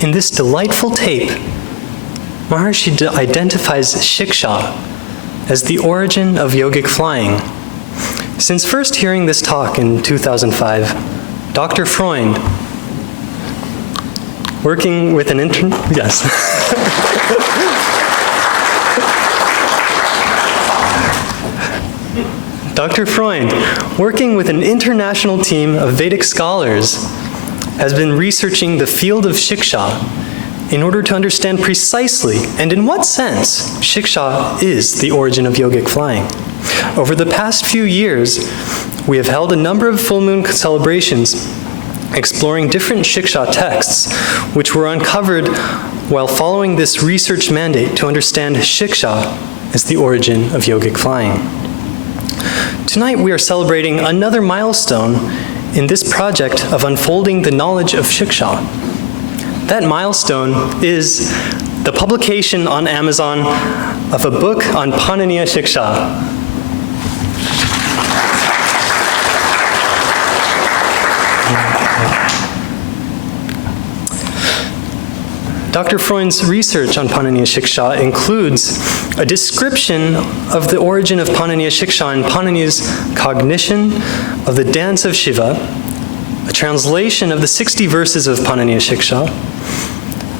In this delightful tape, Maharishi identifies Shiksha as the origin of yogic flying. Since first hearing this talk in 2005, Dr. Freund, working with an Dr. Freund, working with an international team of Vedic scholars, has been researching the field of Shiksha in order to understand precisely and in what sense Shiksha is the origin of yogic flying. Over the past few years, we have held a number of full moon celebrations exploring different Shiksha texts, which were uncovered while following this research mandate to understand Shiksha as the origin of yogic flying. Tonight we are celebrating another milestone in this project of unfolding the knowledge of Shiksha. That milestone is the publication on Amazon of a book on Paniniya Shiksha. Dr. Freund's research on Paniniya Shiksha includes a description of the origin of Paniniya Shiksha and Panini's cognition of the dance of Shiva, a translation of the 60 verses of Paniniya Shiksha,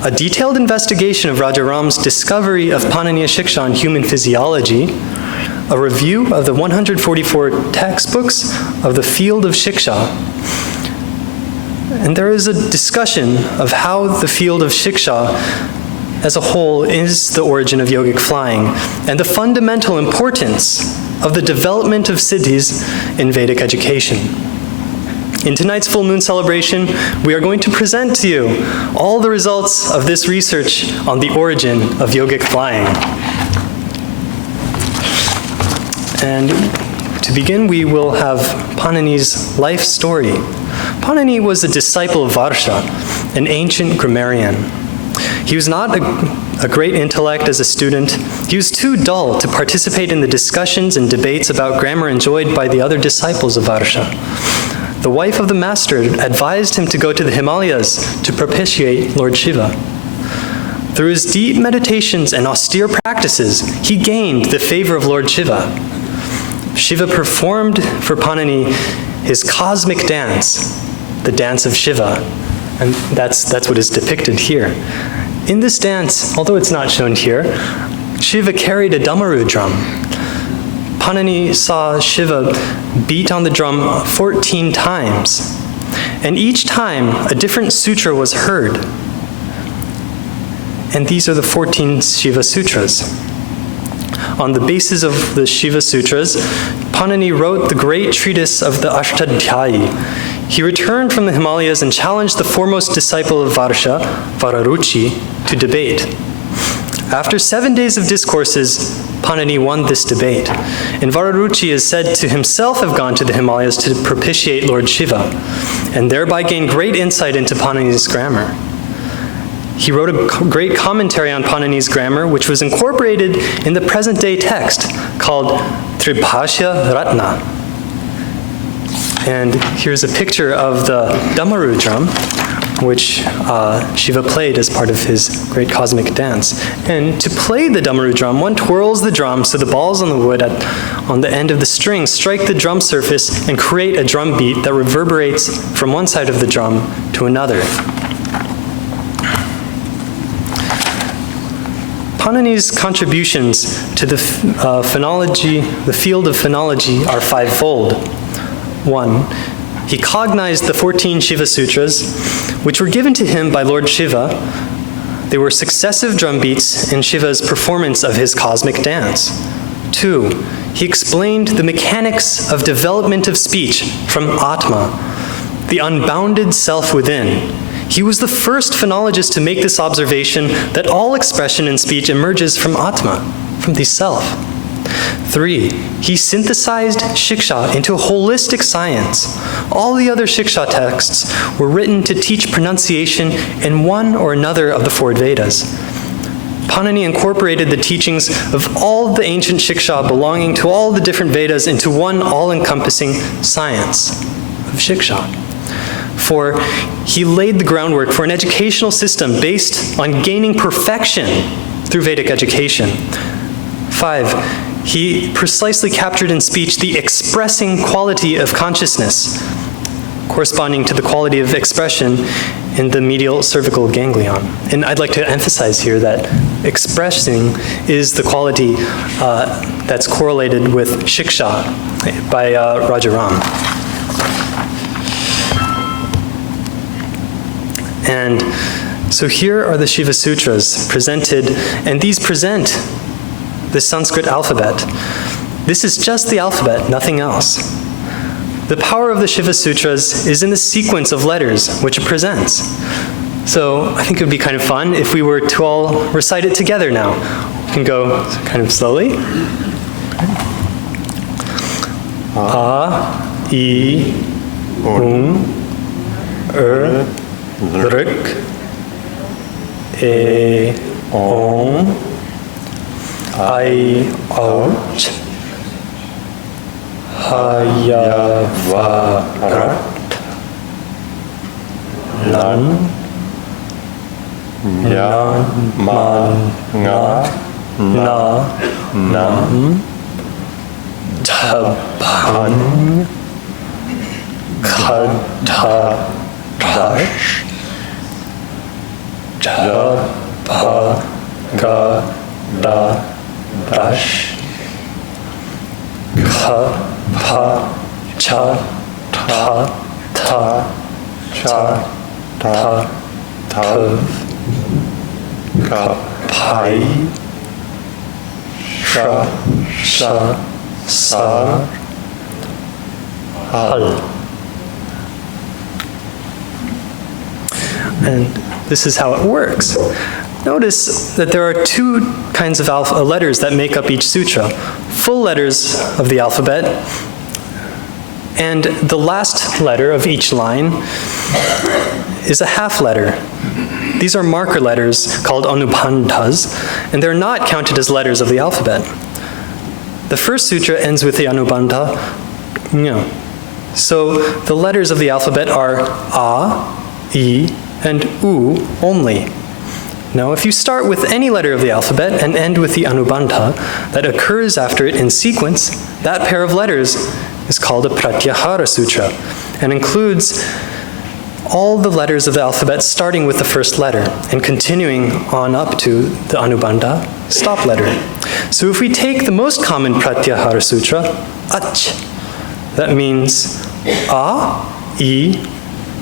a detailed investigation of Rajaram's discovery of Paniniya Shiksha in human physiology, a review of the 144 textbooks of the field of Shiksha, and there is a discussion of how the field of Shiksha as a whole is the origin of yogic flying and the fundamental importance of the development of siddhis in Vedic education. In tonight's full moon celebration, we are going to present to you all the results of this research on the origin of yogic flying. And to begin, we will have Panini's life story. Panini was a disciple of Varsha, an ancient grammarian. He was not a great intellect as a student. He was too dull to participate in the discussions and debates about grammar enjoyed by the other disciples of Varsha. The wife of the master advised him to go to the Himalayas to propitiate Lord Shiva. Through his deep meditations and austere practices, he gained the favor of Lord Shiva. Shiva performed for Panini his cosmic dance, the dance of Shiva, and that's what is depicted here. In this dance, although it's not shown here, Shiva carried a damaru drum. Panini saw Shiva beat on the drum 14 times, and each time a different sutra was heard. And these are the 14 Shiva Sutras. On the basis of the Shiva Sutras, Panini wrote the great treatise of the Ashtadhyayi. He returned from the Himalayas and challenged the foremost disciple of Varsha, Vararuchi, to debate. After 7 days of discourses, Panini won this debate, and Vararuchi is said to himself have gone to the Himalayas to propitiate Lord Shiva, and thereby gained great insight into Panini's grammar. He wrote a great commentary on Panini's grammar, which was incorporated in the present-day text called Tribhashya Ratna. And here's a picture of the damaru drum, which Shiva played as part of his great cosmic dance. And to play the damaru drum, one twirls the drum so the balls on the wood on the end of the string strike the drum surface and create a drum beat that reverberates from one side of the drum to another. Panini's contributions to the field of phonology are fivefold. 1. He cognized the 14 Shiva Sutras, which were given to him by Lord Shiva. They were successive drum beats in Shiva's performance of his cosmic dance. 2. He explained the mechanics of development of speech from Atma, the unbounded self within. He was the first phonologist to make this observation that all expression in speech emerges from Atma, from the self. 3. He synthesized Shiksha into a holistic science. All the other Shiksha texts were written to teach pronunciation in one or another of the 4 Vedas. Panini incorporated the teachings of all the ancient Shiksha belonging to all the different Vedas into one all-encompassing science of Shiksha. for he laid the groundwork for an educational system based on gaining perfection through Vedic education. 5, he precisely captured in speech the expressing quality of consciousness, corresponding to the quality of expression in the medial cervical ganglion. And I'd like to emphasize here that expressing is the quality that's correlated with Shiksha by Rajaram. And so here are the Shiva Sutras presented, and these present the Sanskrit alphabet. This is just the alphabet, nothing else. The power of the Shiva Sutras is in the sequence of letters which it presents. So I think it would be kind of fun if we were to all recite it together now. We can go kind of slowly. A, I, Rik, E, I, Ouch, Hayavarat, Lan, Man, Na, Nam, Taban, Kata, Tash, Japa, Ga, Da, Dash, Ka, Pa, Cha, Ta, Ta, Cha, Ta, Tav, Ka, Pai, Sha, Sa, Sar, Hal. And this is how it works. Notice that there are two kinds of letters that make up each sutra. Full letters of the alphabet, and the last letter of each line is a half letter. These are marker letters called anubandhas, and they're not counted as letters of the alphabet. The first sutra ends with the anubandha, ñ. So the letters of the alphabet are a, I, and U only. Now, if you start with any letter of the alphabet and end with the anubandha that occurs after it in sequence, that pair of letters is called a pratyahara sutra and includes all the letters of the alphabet starting with the first letter and continuing on up to the anubandha stop letter. So if we take the most common pratyahara sutra, ach, that means a, I,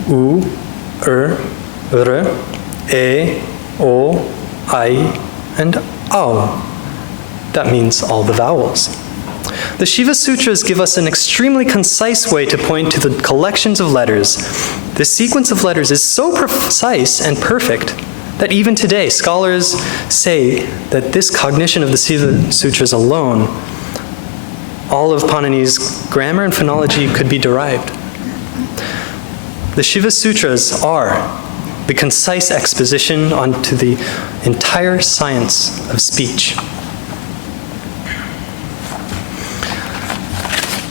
U, R, E, O, I, and Au. That means all the vowels. The Shiva Sutras give us an extremely concise way to point to the collections of letters. This sequence of letters is so precise and perfect that even today scholars say that this cognition of the Shiva Sutras alone, all of Panini's grammar and phonology could be derived. The Shiva Sutras are the concise exposition onto the entire science of speech.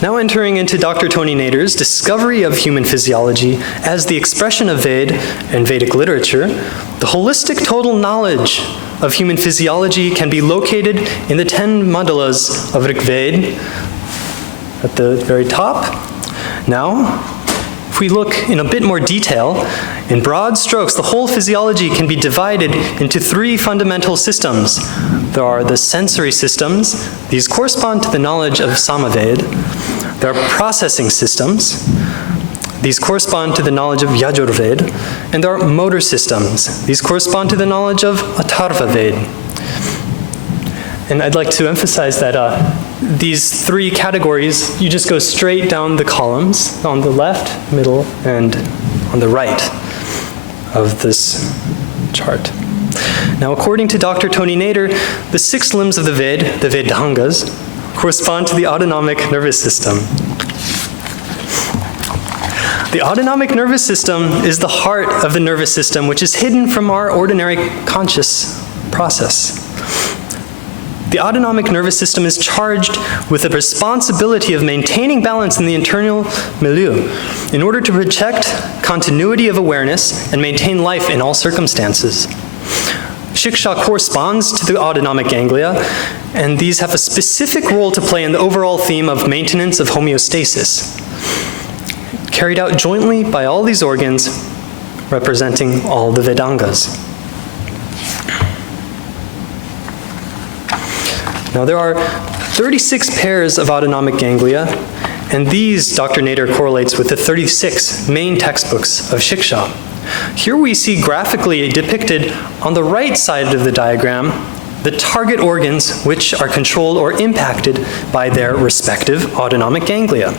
Now entering into Dr. Tony Nader's discovery of human physiology as the expression of Ved and Vedic literature, the holistic total knowledge of human physiology can be located in the 10 mandalas of Rig Ved at the very top. Now, if we look in a bit more detail, in broad strokes, the whole physiology can be divided into 3 fundamental systems. There are the sensory systems. These correspond to the knowledge of Samaved. There are processing systems. These correspond to the knowledge of Yajurved. And there are motor systems. These correspond to the knowledge of Atharvaved. And I'd like to emphasize that these 3 categories, you just go straight down the columns on the left, middle, and on the right of this chart. Now, according to Dr. Tony Nader, the 6 limbs of the Ved, the Vedangas, correspond to the autonomic nervous system. The autonomic nervous system is the heart of the nervous system, which is hidden from our ordinary conscious process. The autonomic nervous system is charged with the responsibility of maintaining balance in the internal milieu in order to protect continuity of awareness and maintain life in all circumstances. Shiksha corresponds to the autonomic ganglia, and these have a specific role to play in the overall theme of maintenance of homeostasis, carried out jointly by all these organs representing all the Vedangas. Now there are 36 pairs of autonomic ganglia, and these Dr. Nader correlates with the 36 main textbooks of Shiksha. Here we see graphically depicted on the right side of the diagram the target organs which are controlled or impacted by their respective autonomic ganglia.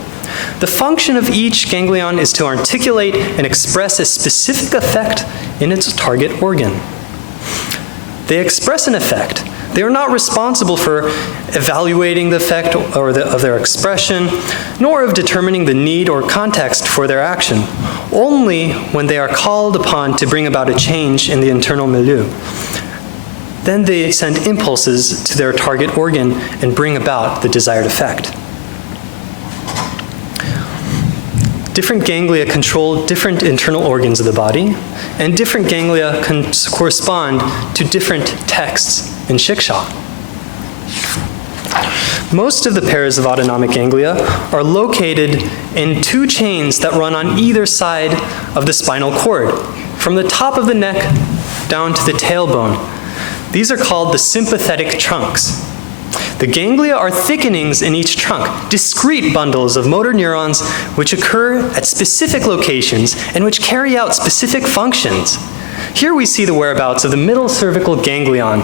The function of each ganglion is to articulate and express a specific effect in its target organ. They express an effect. They are not responsible for evaluating the effect of their expression, nor of determining the need or context for their action, only when they are called upon to bring about a change in the internal milieu. Then they send impulses to their target organ and bring about the desired effect. Different ganglia control different internal organs of the body, and different ganglia correspond to different texts in Shiksha. Most of the pairs of autonomic ganglia are located in two chains that run on either side of the spinal cord, from the top of the neck down to the tailbone. These are called the sympathetic trunks. The ganglia are thickenings in each trunk, discrete bundles of motor neurons which occur at specific locations and which carry out specific functions. Here we see the whereabouts of the middle cervical ganglion,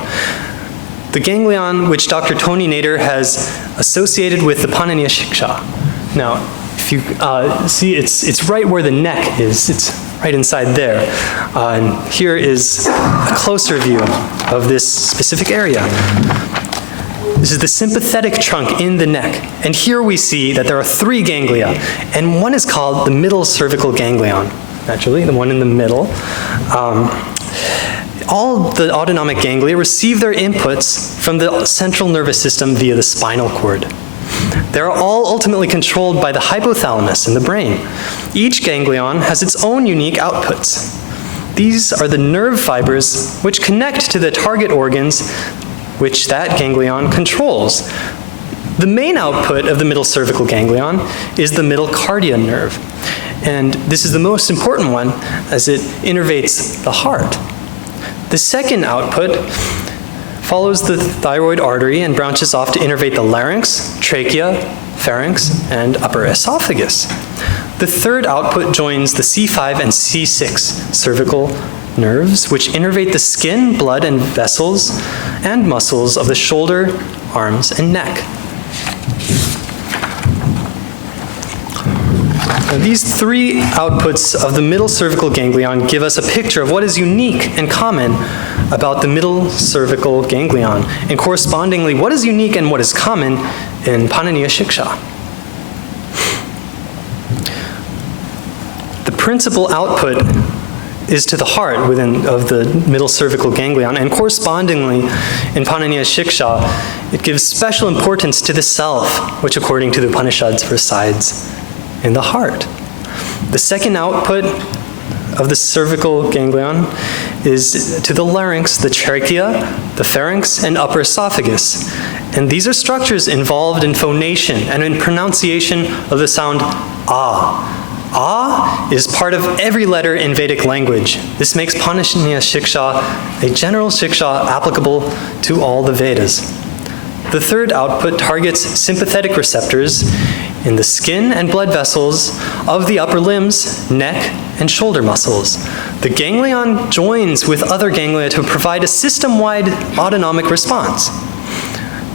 the ganglion which Dr. Tony Nader has associated with the Paniniya Shiksha. Now, if you see, it's right where the neck is. It's right inside there. And here is a closer view of this specific area. This is the sympathetic trunk in the neck. And here we see that there are three ganglia, and one is called the middle cervical ganglion, naturally, the one in the middle. All the autonomic ganglia receive their inputs from the central nervous system via the spinal cord. They are all ultimately controlled by the hypothalamus in the brain. Each ganglion has its own unique outputs. These are the nerve fibers which connect to the target organs which that ganglion controls. The main output of the middle cervical ganglion is the middle cardia nerve. And this is the most important one as it innervates the heart. The second output follows the thyroid artery and branches off to innervate the larynx, trachea, pharynx, and upper esophagus. The third output joins the C5 and C6 cervical nerves, which innervate the skin, blood, and vessels and muscles of the shoulder, arms, and neck. Now, these three outputs of the middle cervical ganglion give us a picture of what is unique and common about the middle cervical ganglion, and correspondingly, what is unique and what is common in Paniniya Shiksha. The principal output is to the heart of the middle cervical ganglion, and correspondingly, in Paniniya Shiksha, it gives special importance to the self, which according to the Upanishads resides in the heart. The second output of the cervical ganglion is to the larynx, the trachea, the pharynx, and upper esophagus. And these are structures involved in phonation and in pronunciation of the sound ah. Ah is part of every letter in Vedic language. This makes Paniniya Shiksha a general Shiksha applicable to all the Vedas. The third output targets sympathetic receptors in the skin and blood vessels of the upper limbs, neck, and shoulder muscles. The ganglion joins with other ganglia to provide a system-wide autonomic response.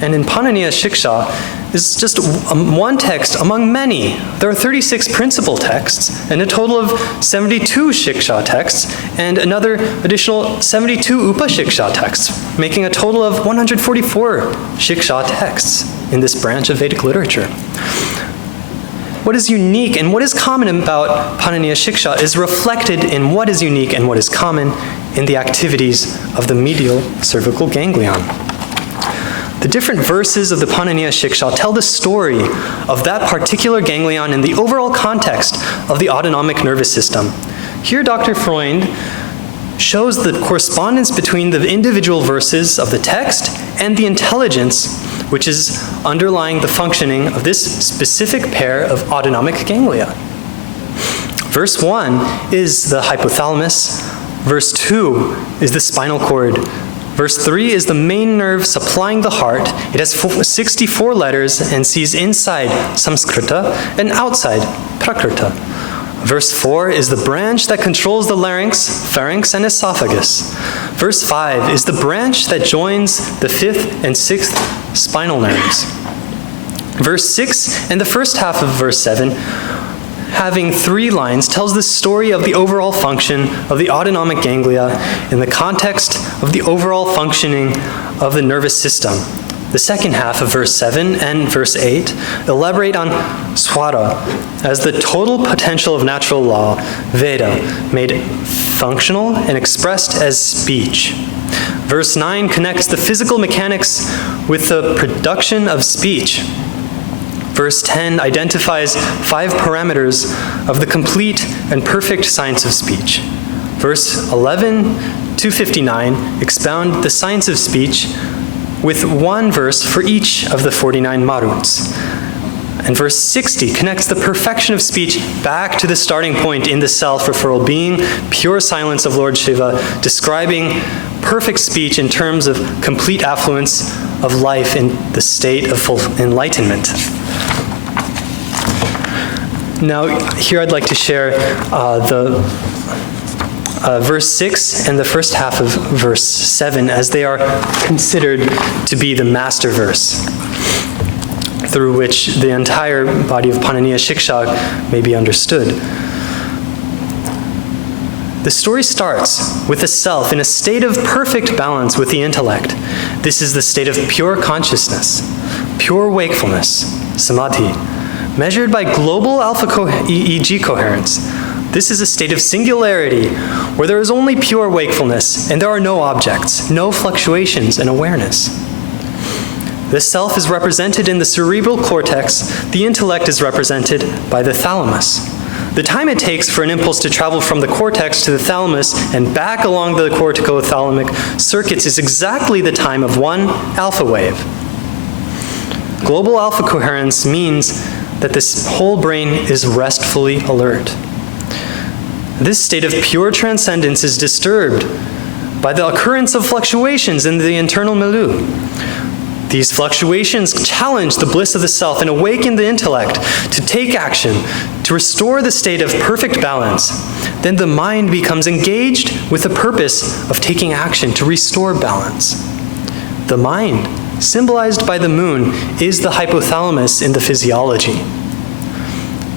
And in Paniniya Shiksha is just one text among many. There are 36 principal texts and a total of 72 Shiksha texts and another additional 72 Upa-Shiksha texts, making a total of 144 Shiksha texts in this branch of Vedic literature. What is unique and what is common about Paniniya Shiksha is reflected in what is unique and what is common in the activities of the medial cervical ganglion. The different verses of the Paniniya Shiksha tell the story of that particular ganglion in the overall context of the autonomic nervous system. Here, Dr. Freund shows the correspondence between the individual verses of the text and the intelligence which is underlying the functioning of this specific pair of autonomic ganglia. Verse 1 is the hypothalamus. Verse 2 is the spinal cord. Verse 3 is the main nerve supplying the heart. It has 64 letters and sees inside Samskrita and outside Prakrita. Verse 4 is the branch that controls the larynx, pharynx, and esophagus. Verse 5 is the branch that joins the 5th and 6th spinal nerves. Verse 6 and the first half of verse 7, having 3 lines, tells the story of the overall function of the autonomic ganglia in the context of the overall functioning of the nervous system. The second half of verse 7 and verse 8 elaborate on swara as the total potential of natural law, Veda, made functional and expressed as speech. Verse 9 connects the physical mechanics with the production of speech. Verse 10 identifies 5 parameters of the complete and perfect science of speech. Verse 11 to 59 expound the science of speech with 1 verse for each of the 49 maruts. And verse 60 connects the perfection of speech back to the starting point in the self-referral being, pure silence of Lord Shiva, describing perfect speech in terms of complete affluence of life in the state of full enlightenment. Now, here I'd like to share verse 6 and the first half of verse 7 as they are considered to be the master verse through which the entire body of Paniniya Shiksha may be understood. The story starts with the self in a state of perfect balance with the intellect. This is the state of pure consciousness, pure wakefulness, samadhi, measured by global alpha EEG coherence. This is a state of singularity where there is only pure wakefulness and there are no objects, no fluctuations in awareness. The self is represented in the cerebral cortex. The intellect is represented by the thalamus. The time it takes for an impulse to travel from the cortex to the thalamus and back along the corticothalamic circuits is exactly the time of 1 alpha wave. Global alpha coherence means that this whole brain is restfully alert. This state of pure transcendence is disturbed by the occurrence of fluctuations in the internal milieu. These fluctuations challenge the bliss of the self and awaken the intellect to take action, to restore the state of perfect balance. Then the mind becomes engaged with the purpose of taking action to restore balance. The mind, symbolized by the moon, is the hypothalamus in the physiology.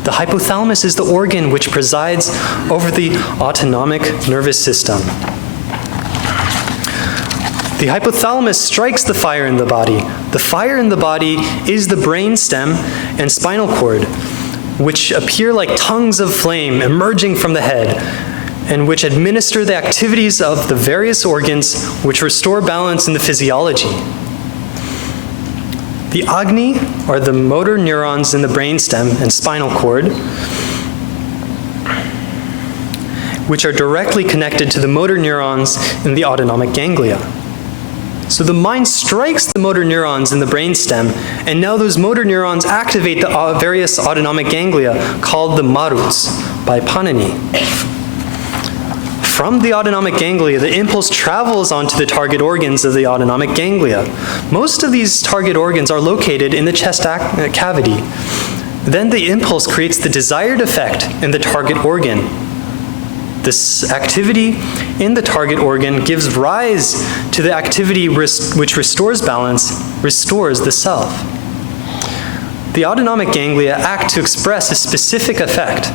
The hypothalamus is the organ which presides over the autonomic nervous system. The hypothalamus strikes the fire in the body. The fire in the body is the brain stem and spinal cord, which appear like tongues of flame emerging from the head, and which administer the activities of the various organs which restore balance in the physiology. The Agni are the motor neurons in the brainstem and spinal cord, which are directly connected to the motor neurons in the autonomic ganglia. So the mind strikes the motor neurons in the brainstem, and now those motor neurons activate the various autonomic ganglia called the maruts by Panini. From the autonomic ganglia, the impulse travels onto the target organs of the autonomic ganglia. Most of these target organs are located in the chest cavity. Then the impulse creates the desired effect in the target organ. This activity in the target organ gives rise to the activity which restores balance, restores the self. The autonomic ganglia act to express a specific effect,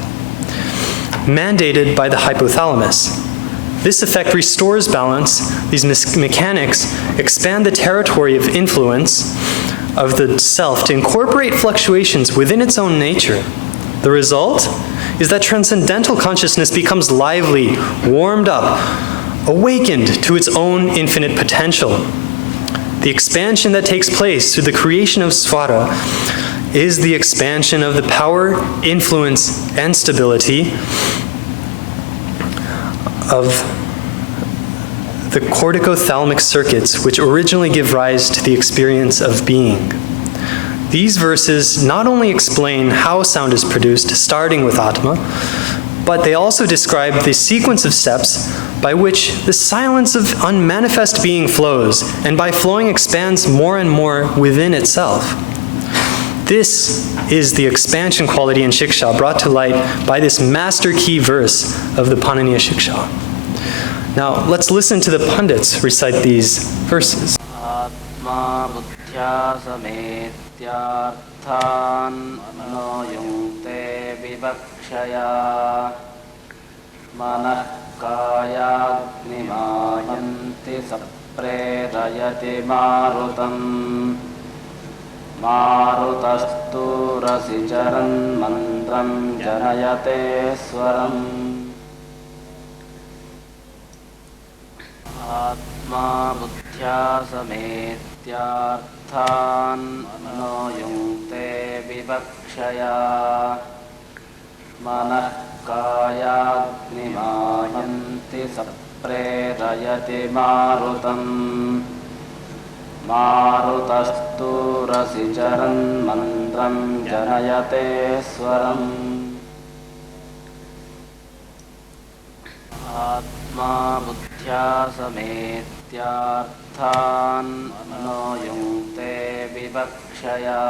mandated by the hypothalamus. This effect restores balance. These mechanics expand the territory of influence of the self to incorporate fluctuations within its own nature. The result is that transcendental consciousness becomes lively, warmed up, awakened to its own infinite potential. The expansion that takes place through the creation of Swara is the expansion of the power, influence, and stability of the corticothalamic circuits, which originally give rise to the experience of being. These verses not only explain how sound is produced, starting with Atma, but they also describe the sequence of steps by which the silence of unmanifest being flows, and by flowing expands more and more within itself. This is the expansion quality in Shiksha brought to light by this master key verse of the Paniniya Shiksha. Now, let's listen to the pundits recite these verses. Atma buddhya sametyarthan no yungte vivakshaya manah kayagnimayanti saprerayati marutam marutastu rasicharan mantram janayate swaram. Atma buddhya sametyarthan no yungte vivakshaya manah kayagnimayanti saprerayati marutam marutastu rasicharan mantram janayate swaram. Atma buddhya sametyarthan no yungte vivakshaya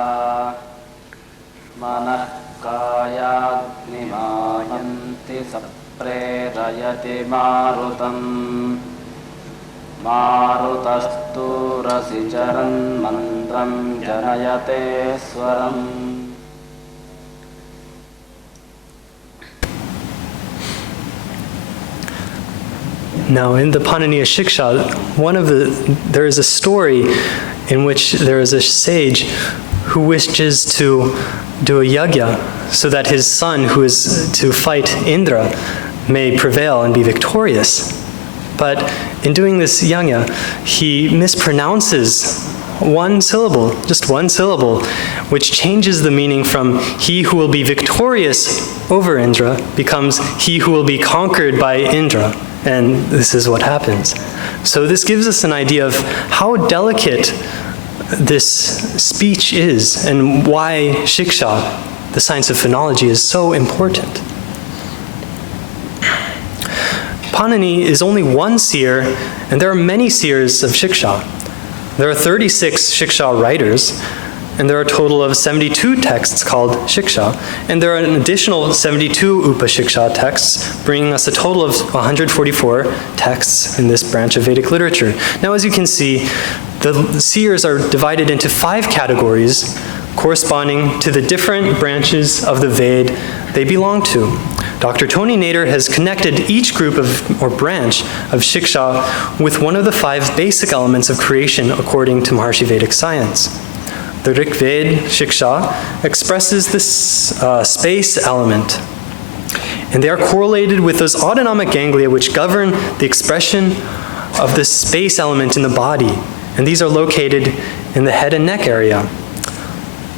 manah kayagnimayanti saprerayati marutam marutastu rasicharan mantram janayate swaram. Now, in the Paniniya Shiksha, there is a story in which there is a sage who wishes to do a yagya so that his son, who is to fight Indra, may prevail and be victorious. But in doing this yagya, he mispronounces one syllable, just one syllable, which changes the meaning from he who will be victorious over Indra becomes he who will be conquered by Indra. And this is what happens. So this gives us an idea of how delicate this speech is and why Shiksha, the science of phonology, is so important. Panini is only one seer, and there are many seers of Shiksha. There are 36 Shiksha writers, and there are a total of 72 texts called Shiksha, and there are an additional 72 Upashiksha texts, bringing us a total of 144 texts in this branch of Vedic literature. Now, as you can see, the seers are divided into 5 categories corresponding to the different branches of the Ved they belong to. Dr. Tony Nader has connected each group or branch of Shiksha with one of the 5 basic elements of creation according to Maharshi Vedic science. The Rik Ved Shiksha expresses this space element, and they are correlated with those autonomic ganglia which govern the expression of the space element in the body, and these are located in the head and neck area.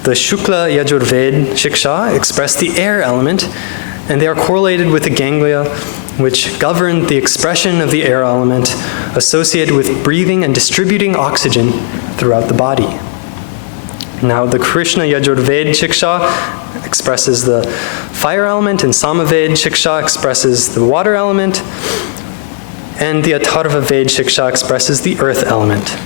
The Shukla Yajurved Shiksha express the air element, and they are correlated with the ganglia which govern the expression of the air element associated with breathing and distributing oxygen throughout the body. Now, the Krishna Yajurved Shiksha expresses the fire element, and Samaved Shiksha expresses the water element, and the Atharva Ved Shiksha expresses the earth element.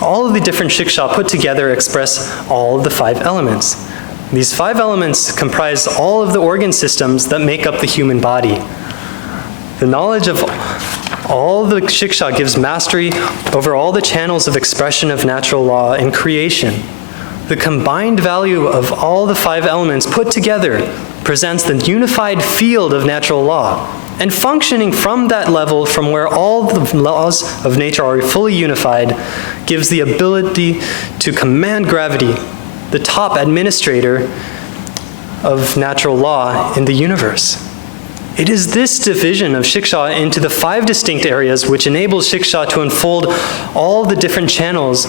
All of the different Shiksha put together express all of the 5 elements. These 5 elements comprise all of the organ systems that make up the human body. The knowledge of all the Shiksha gives mastery over all the channels of expression of natural law in creation. The combined value of all the 5 elements put together presents the unified field of natural law. And functioning from that level, from where all the laws of nature are fully unified, gives the ability to command gravity, the top administrator of natural law in the universe. It is this division of Shiksha into the 5 distinct areas which enables Shiksha to unfold all the different channels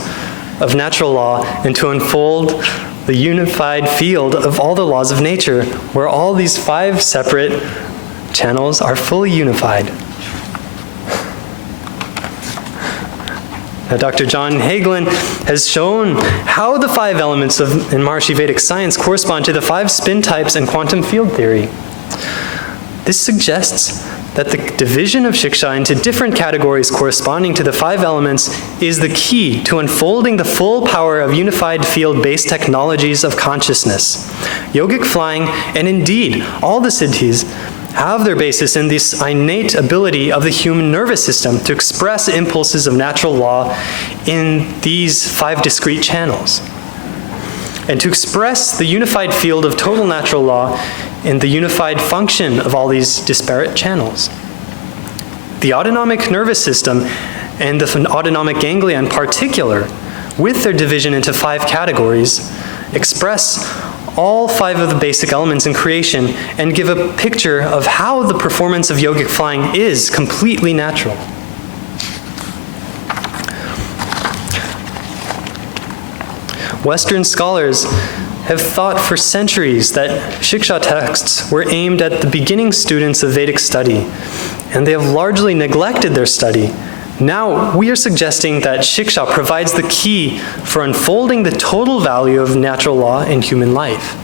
of natural law and to unfold the unified field of all the laws of nature, where all these 5 separate channels are fully unified. Now, Dr. John Hagelin has shown how the 5 elements in Maharishi Vedic science correspond to the 5 spin types and quantum field theory. This suggests that the division of Shiksha into different categories corresponding to the 5 elements is the key to unfolding the full power of unified field-based technologies of consciousness. Yogic flying, and indeed all the siddhis, have their basis in this innate ability of the human nervous system to express impulses of natural law in these 5 discrete channels, and to express the unified field of total natural law in the unified function of all these disparate channels. The autonomic nervous system and the autonomic ganglia in particular, with their division into 5 categories, express all 5 of the basic elements in creation and give a picture of how the performance of yogic flying is completely natural. Western scholars have thought for centuries that Shiksha texts were aimed at the beginning students of Vedic study, and they have largely neglected their study. Now, we are suggesting that Shiksha provides the key for unfolding the total value of natural law in human life.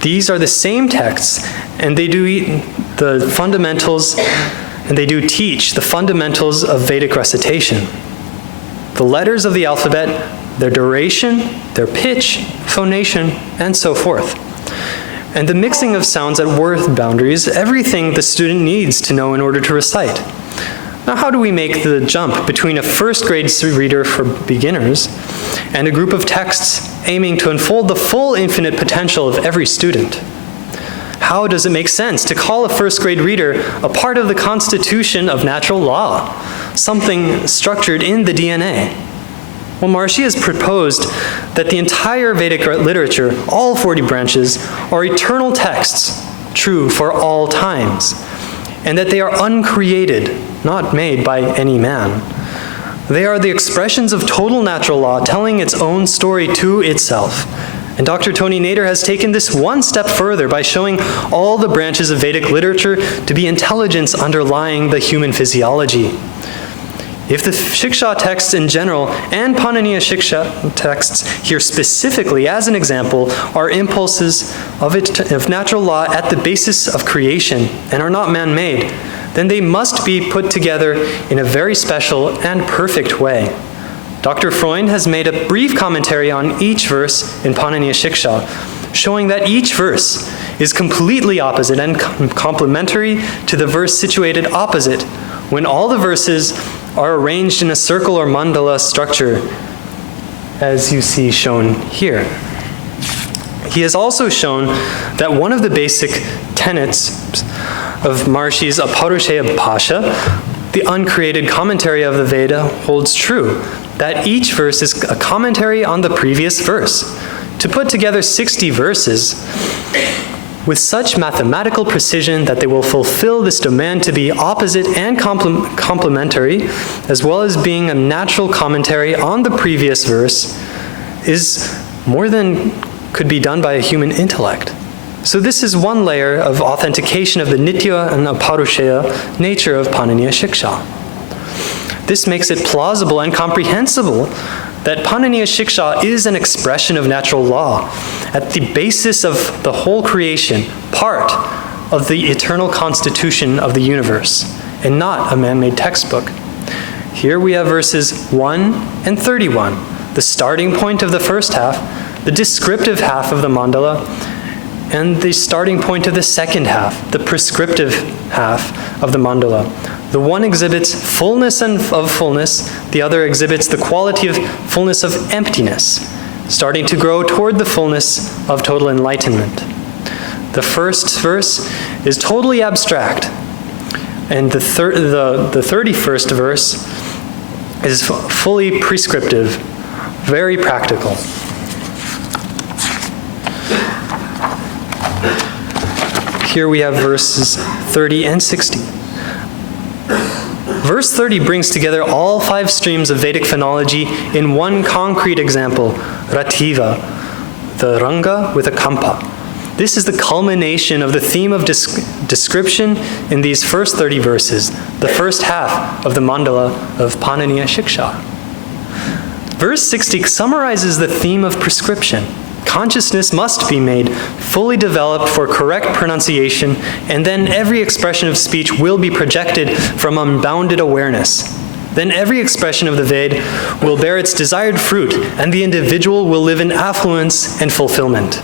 These are the same texts, and they do the fundamentals, and they do teach the fundamentals of Vedic recitation. The letters of the alphabet, their duration, their pitch, phonation, and so forth. And the mixing of sounds at word boundaries, everything the student needs to know in order to recite. Now, how do we make the jump between a first-grade reader for beginners and a group of texts aiming to unfold the full infinite potential of every student? How does it make sense to call a first-grade reader a part of the constitution of natural law, something structured in the DNA? Well, Maharishi has proposed that the entire Vedic literature, all 40 branches, are eternal texts, true for all times, and that they are uncreated, not made by any man. They are the expressions of total natural law telling its own story to itself. And Dr. Tony Nader has taken this one step further by showing all the branches of Vedic literature to be intelligence underlying the human physiology. If the Shiksha texts in general and Paniniya Shiksha texts here specifically as an example are impulses of natural law at the basis of creation and are not man-made, then they must be put together in a very special and perfect way. Dr. Freund has made a brief commentary on each verse in Paniniya Shiksha, showing that each verse is completely opposite and complementary to the verse situated opposite when all the verses are arranged in a circle or mandala structure, as you see shown here. He has also shown that one of the basic tenets of Maharishi's Aparushaya Bhasha, the uncreated commentary of the Veda, holds true, that each verse is a commentary on the previous verse. To put together 60 verses with such mathematical precision that they will fulfill this demand to be opposite and complementary, as well as being a natural commentary on the previous verse, is more than could be done by a human intellect. So this is one layer of authentication of the Nitya and Aparushaya nature of Paniniya Shiksha. This makes it plausible and comprehensible that Paniniya Shiksha is an expression of natural law, at the basis of the whole creation, part of the eternal constitution of the universe, and not a man-made textbook. Here we have verses 1 and 31, the starting point of the first half, the descriptive half of the mandala, and the starting point of the second half, the prescriptive half of the mandala. The one exhibits fullness of fullness, the other exhibits the quality of fullness of emptiness, starting to grow toward the fullness of total enlightenment. The first verse is totally abstract, and the 31st verse is fully prescriptive, very practical. here we have verses 30 and 60. Verse 30 brings together all 5 streams of Vedic phonology in one concrete example, Rativa, the Ranga with a Kampa. This is the culmination of the theme of description in these first 30 verses, the first half of the mandala of Paniniya Shiksha. Verse 60 summarizes the theme of prescription. Consciousness must be made fully developed for correct pronunciation, and then every expression of speech will be projected from unbounded awareness. Then every expression of the Ved will bear its desired fruit, and the individual will live in affluence and fulfillment.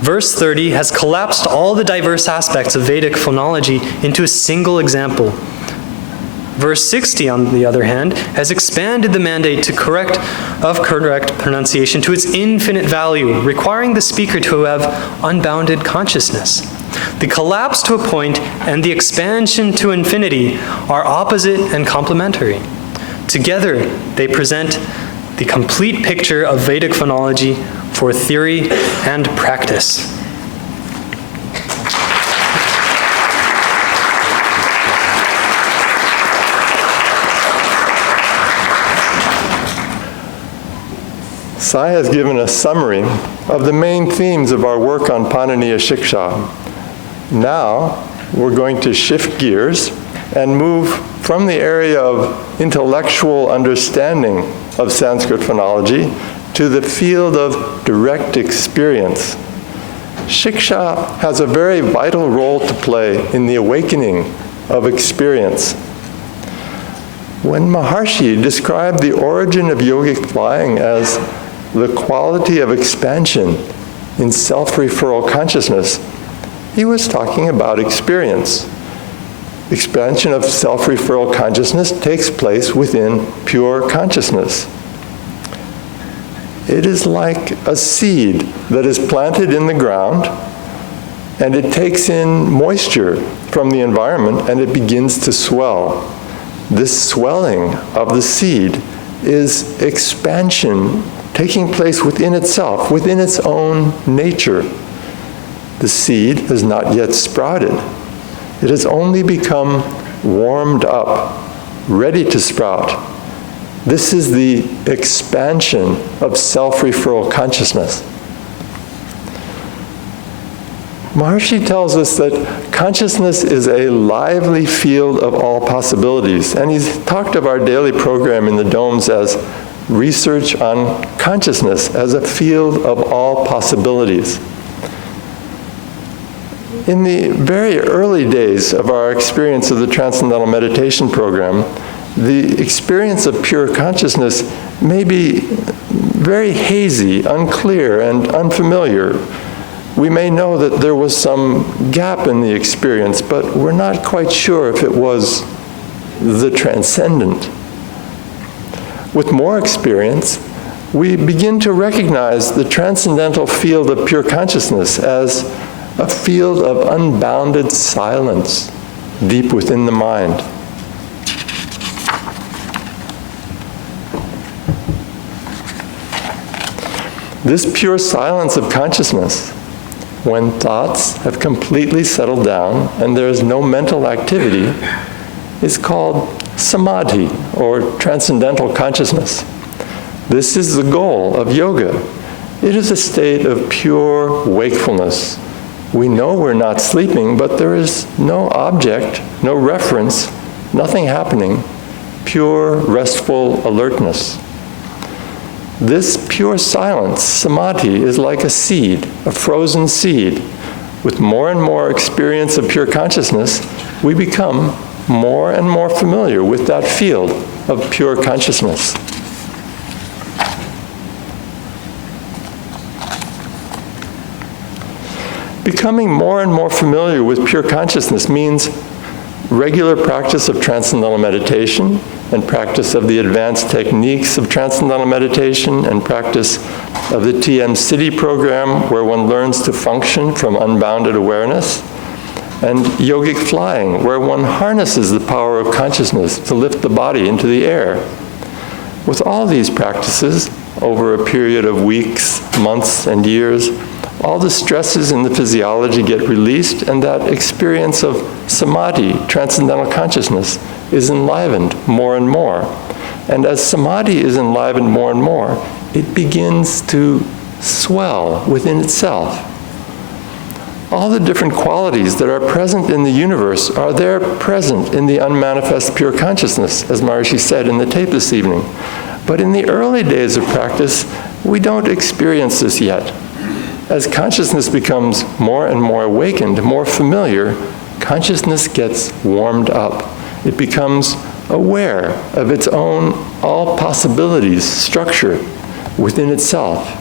Verse 30 has collapsed all the diverse aspects of Vedic phonology into a single example. Verse 60, on the other hand, has expanded the mandate to correct pronunciation to its infinite value, requiring the speaker to have unbounded consciousness. The collapse to a point and the expansion to infinity are opposite and complementary. Together, they present the complete picture of Vedic phonology for theory and practice. Sai has given a summary of the main themes of our work on Paniniya Shiksha. Now, we're going to shift gears and move from the area of intellectual understanding of Sanskrit phonology to the field of direct experience. Shiksha has a very vital role to play in the awakening of experience. When Maharshi described the origin of yogic flying as the quality of expansion in self-referral consciousness, he was talking about experience. Expansion of self-referral consciousness takes place within pure consciousness. It is like a seed that is planted in the ground, and it takes in moisture from the environment, and it begins to swell. This swelling of the seed is expansion taking place within itself, within its own nature. The seed has not yet sprouted. It has only become warmed up, ready to sprout. This is the expansion of self-referral consciousness. Maharshi tells us that consciousness is a lively field of all possibilities, and he's talked of our daily program in the domes as research on consciousness as a field of all possibilities. In the very early days of our experience of the Transcendental Meditation program, the experience of pure consciousness may be very hazy, unclear, and unfamiliar. We may know that there was some gap in the experience, but we're not quite sure if it was the transcendent. With more experience, we begin to recognize the transcendental field of pure consciousness as a field of unbounded silence deep within the mind. This pure silence of consciousness, when thoughts have completely settled down and there is no mental activity, is called samadhi, or transcendental consciousness. This is the goal of yoga. It is a state of pure wakefulness. We know we're not sleeping, but there is no object, no reference, nothing happening, pure restful alertness. This pure silence, samadhi, is like a seed, a frozen seed. With more and more experience of pure consciousness, we become more and more familiar with that field of pure consciousness. Becoming more and more familiar with pure consciousness means regular practice of transcendental meditation and practice of the advanced techniques of transcendental meditation and practice of the TM City program, where one learns to function from unbounded awareness, and yogic flying, where one harnesses the power of consciousness to lift the body into the air. With all these practices, over a period of weeks, months, and years, all the stresses in the physiology get released, and that experience of samadhi, transcendental consciousness, is enlivened more and more. And as samadhi is enlivened more and more, it begins to swell within itself. All the different qualities that are present in the universe are there present in the unmanifest pure consciousness, as Maharishi said in the tape this evening. But in the early days of practice, we don't experience this yet. As consciousness becomes more and more awakened, more familiar, consciousness gets warmed up. It becomes aware of its own all possibilities, structure within itself.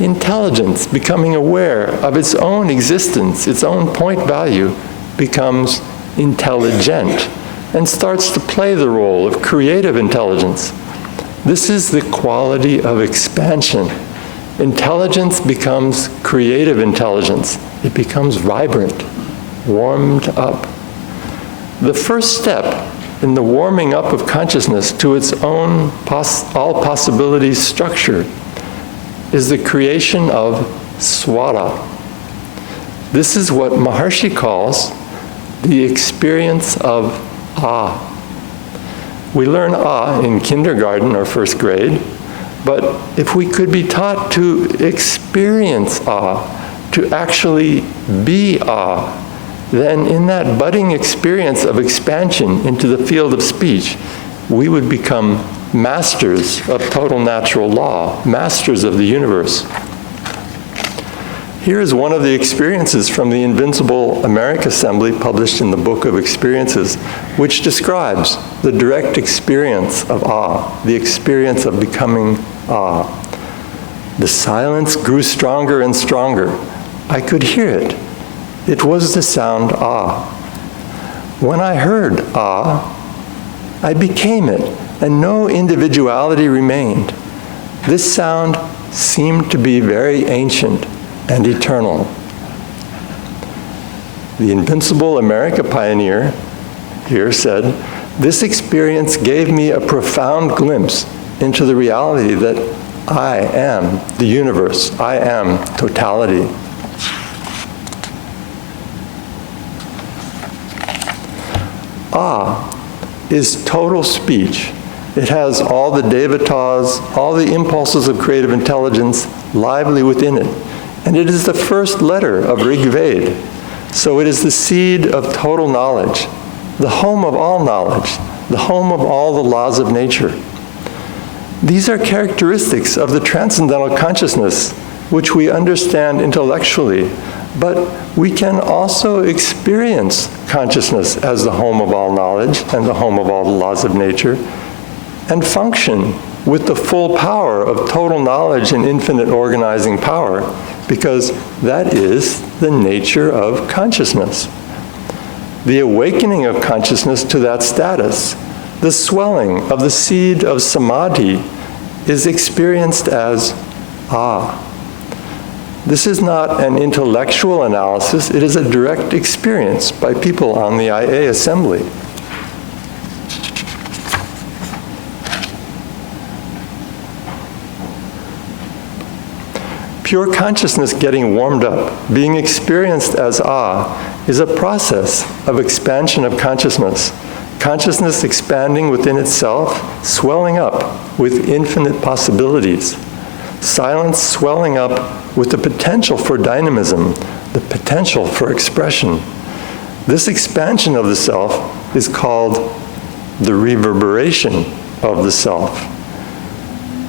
Intelligence, becoming aware of its own existence, its own point value, becomes intelligent and starts to play the role of creative intelligence. This is the quality of expansion. Intelligence becomes creative intelligence. It becomes vibrant, warmed up. The first step in the warming up of consciousness to its own all possibilities structure is the creation of swara. This is what Maharishi calls the experience of ah. We learn ah in kindergarten or first grade, but if we could be taught to experience ah, to actually be ah, then in that budding experience of expansion into the field of speech, we would become masters of total natural law, masters of the universe. Here is one of the experiences from the Invincible America Assembly published in the Book of Experiences, which describes the direct experience of ah, the experience of becoming ah. The silence grew stronger and stronger. I could hear it. It was the sound ah. When I heard ah, I became it, and no individuality remained. This sound seemed to be very ancient and eternal. The Invincible America pioneer here said, "This experience gave me a profound glimpse into the reality that I am the universe, I am totality." Ah is total speech. It has all the devatas, all the impulses of creative intelligence lively within it. And it is the first letter of Rig Veda. So it is the seed of total knowledge, the home of all knowledge, the home of all the laws of nature. These are characteristics of the transcendental consciousness, which we understand intellectually, but we can also experience consciousness as the home of all knowledge and the home of all the laws of nature, and function with the full power of total knowledge and infinite organizing power, because that is the nature of consciousness. The awakening of consciousness to that status, the swelling of the seed of samadhi, is experienced as ah. This is not an intellectual analysis, it is a direct experience by people on the IA assembly. Pure consciousness getting warmed up, being experienced as ah, is a process of expansion of consciousness. Consciousness expanding within itself, swelling up with infinite possibilities. Silence swelling up with the potential for dynamism, the potential for expression. This expansion of the self is called the reverberation of the self.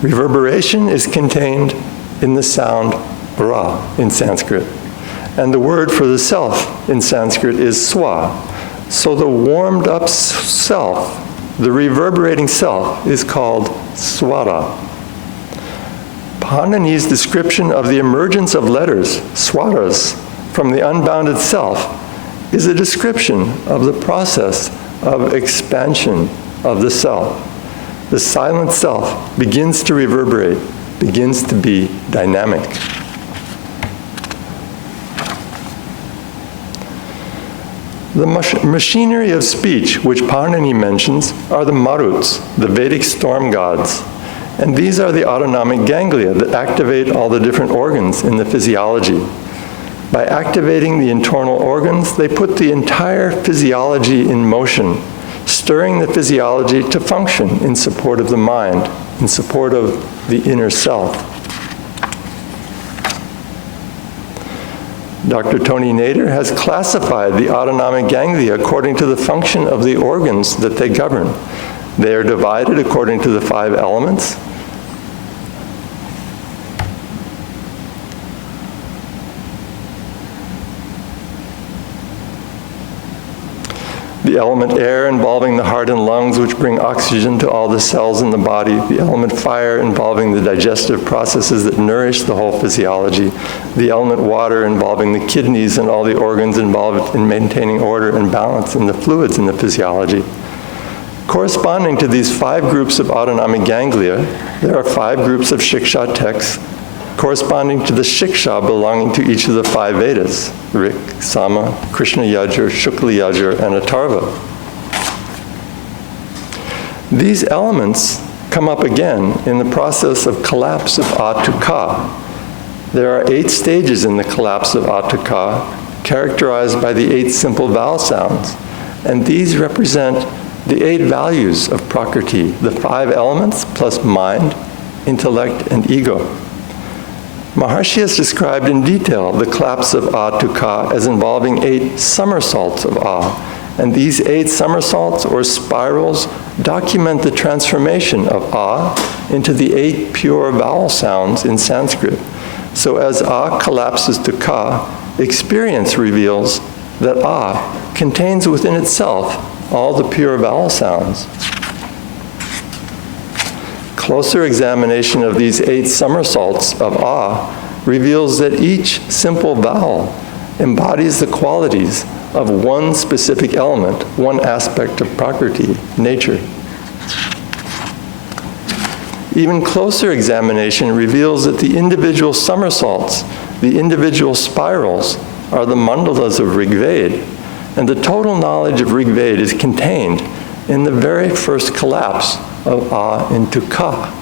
Reverberation is contained in the sound ra in Sanskrit. And the word for the self in Sanskrit is swa. So the warmed up self, the reverberating self, is called swara. Panini's description of the emergence of letters, swaras, from the unbounded self is a description of the process of expansion of the self. The silent self begins to reverberate, begins to be dynamic. The machinery of speech, which Panini mentions, are the maruts, the Vedic storm gods. And these are the autonomic ganglia that activate all the different organs in the physiology. By activating the internal organs, they put the entire physiology in motion, stirring the physiology to function in support of the mind, in support of the inner self. Dr. Tony Nader has classified the autonomic ganglia according to the function of the organs that they govern. They are divided according to the 5 elements. The element air involving the heart and lungs, which bring oxygen to all the cells in the body. The element fire involving the digestive processes that nourish the whole physiology. The element water involving the kidneys and all the organs involved in maintaining order and balance in the fluids in the physiology. Corresponding to these 5 groups of autonomic ganglia, there are 5 groups of Shiksha texts corresponding to the Shiksha belonging to each of the 5 Vedas, Rik, Sama, Krishna Yajur, Shukla Yajur, and Atharva. These elements come up again in the process of collapse of A to Ka. There are 8 stages in the collapse of A to Ka, characterized by the 8 simple vowel sounds, and these represent the 8 values of Prakriti, the 5 elements plus mind, intellect, and ego. Maharshi has described in detail the collapse of A to Ka as involving 8 somersaults of A, and these 8 somersaults or spirals document the transformation of A into the 8 pure vowel sounds in Sanskrit. So as A collapses to Ka, experience reveals that A contains within itself all the pure vowel sounds. Closer examination of these 8 somersaults of A reveals that each simple vowel embodies the qualities of one specific element, one aspect of Prakriti, nature. Even closer examination reveals that the individual somersaults, the individual spirals, are the mandalas of Rig Veda, and the total knowledge of Rig Veda is contained in the very first collapse of A into Ka.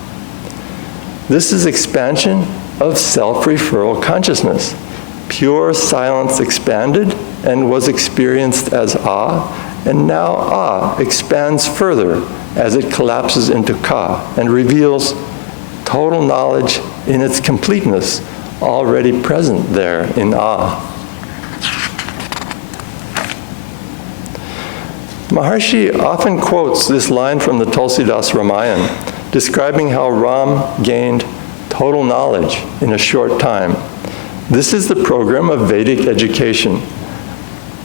This is expansion of self-referral consciousness. Pure silence expanded and was experienced as A, and now A expands further as it collapses into Ka and reveals total knowledge in its completeness already present there in A. Maharshi often quotes this line from the Tulsidas Ramayana, describing how Ram gained total knowledge in a short time. This is the program of Vedic education.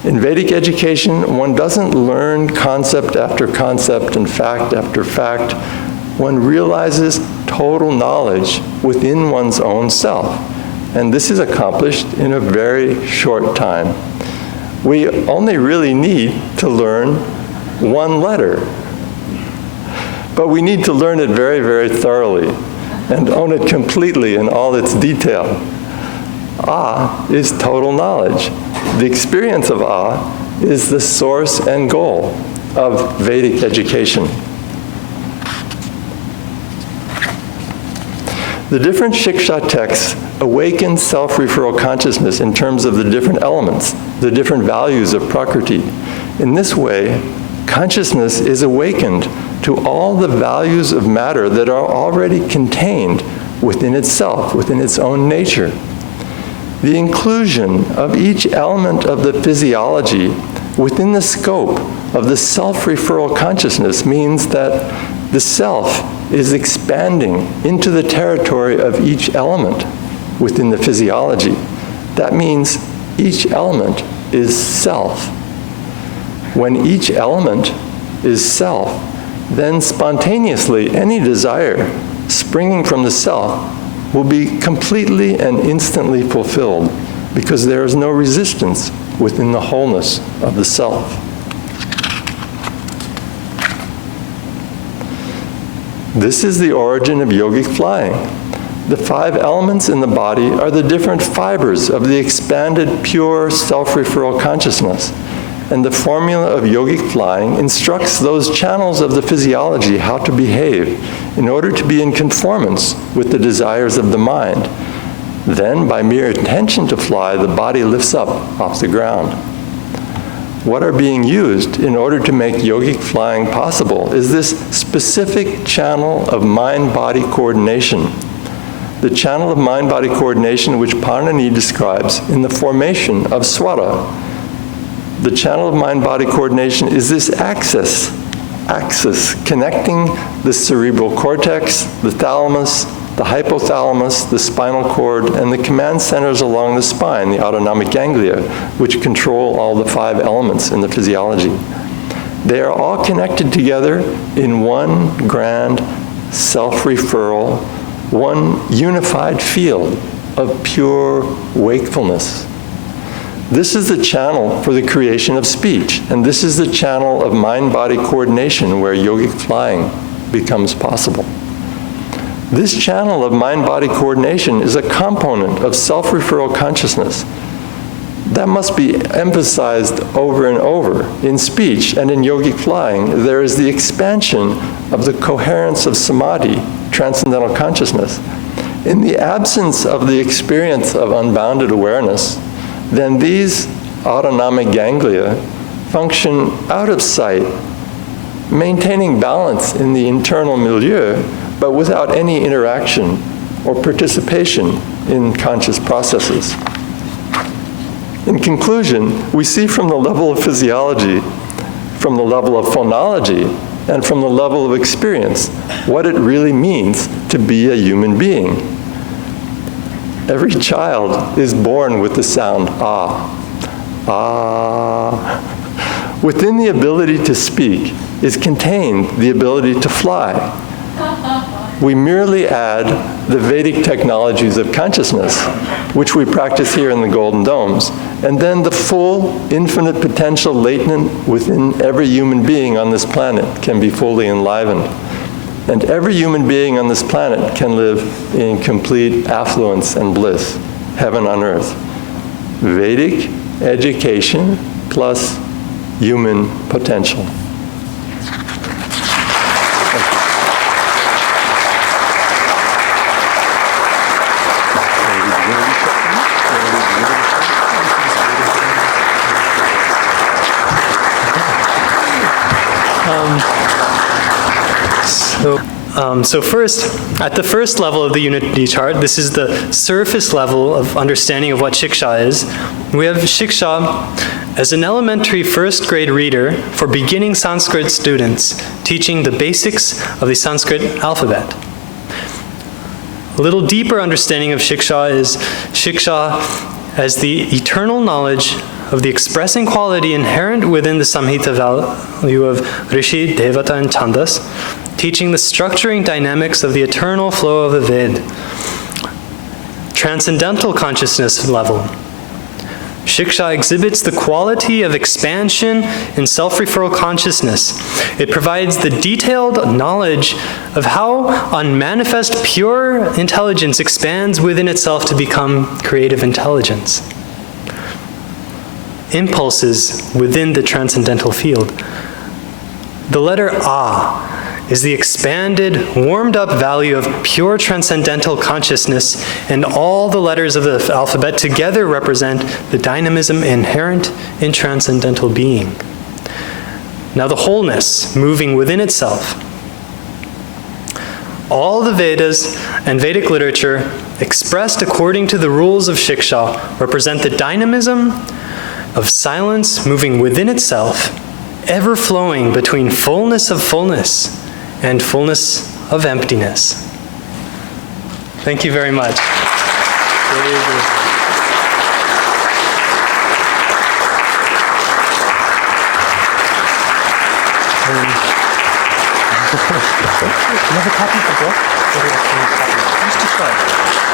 In Vedic education, one doesn't learn concept after concept and fact after fact. One realizes total knowledge within one's own self. And this is accomplished in a very short time. We only really need to learn one letter. But we need to learn it very, very thoroughly and own it completely in all its detail. A is total knowledge. The experience of A is the source and goal of Vedic education. The different Shiksha texts awaken self-referral consciousness in terms of the different elements, the different values of Prakriti. In this way, consciousness is awakened to all the values of matter that are already contained within itself, within its own nature. The inclusion of each element of the physiology within the scope of the self-referral consciousness means that the self is expanding into the territory of each element within the physiology. That means each element is self. When each element is self, then spontaneously any desire springing from the self will be completely and instantly fulfilled because there is no resistance within the wholeness of the self. This is the origin of yogic flying. The 5 elements in the body are the different fibers of the expanded, pure self-referral consciousness. And the formula of yogic flying instructs those channels of the physiology how to behave in order to be in conformance with the desires of the mind. Then, by mere intention to fly, the body lifts up off the ground. What are being used in order to make yogic flying possible is this specific channel of mind-body coordination. The channel of mind-body coordination which Panini describes in the formation of swara. The channel of mind-body coordination is this axis connecting the cerebral cortex, the thalamus, the hypothalamus, the spinal cord, and the command centers along the spine, the autonomic ganglia, which control all the 5 elements in the physiology. They are all connected together in one grand self-referral, one unified field of pure wakefulness. This is the channel for the creation of speech, and this is the channel of mind-body coordination where yogic flying becomes possible. This channel of mind-body coordination is a component of self-referral consciousness. That must be emphasized over and over. In speech and in yogic flying, there is the expansion of the coherence of samadhi, transcendental consciousness. In the absence of the experience of unbounded awareness, then these autonomic ganglia function out of sight, maintaining balance in the internal milieu, but without any interaction or participation in conscious processes. In conclusion, we see from the level of physiology, from the level of phonology, and from the level of experience what it really means to be a human being. Every child is born with the sound ah. Ah. Within the ability to speak is contained the ability to fly. We merely add the Vedic technologies of consciousness, which we practice here in the Golden Domes, and then the full, infinite potential latent within every human being on this planet can be fully enlivened. And every human being on this planet can live in complete affluence and bliss, heaven on earth. Vedic education plus human potential. So first, at the first level of the unity chart, this is the surface level of understanding of what Shiksha is. We have Shiksha as an elementary first grade reader for beginning Sanskrit students, teaching the basics of the Sanskrit alphabet. A little deeper understanding of Shiksha is Shiksha as the eternal knowledge of the expressing quality inherent within the Samhita value of Rishi, Devata, and Chandas, teaching the structuring dynamics of the eternal flow of the Ved. Transcendental consciousness level. Shiksha exhibits the quality of expansion in self-referral consciousness. It provides the detailed knowledge of how unmanifest pure intelligence expands within itself to become creative intelligence. Impulses within the transcendental field. The letter A is the expanded, warmed-up value of pure transcendental consciousness, and all the letters of the alphabet together represent the dynamism inherent in transcendental being. Now the wholeness, moving within itself. All the Vedas and Vedic literature, expressed according to the rules of Shiksha, represent the dynamism of silence moving within itself, ever flowing between fullness of fullness and fullness of emptiness. Thank you very much. You have a copy of the book? Just start.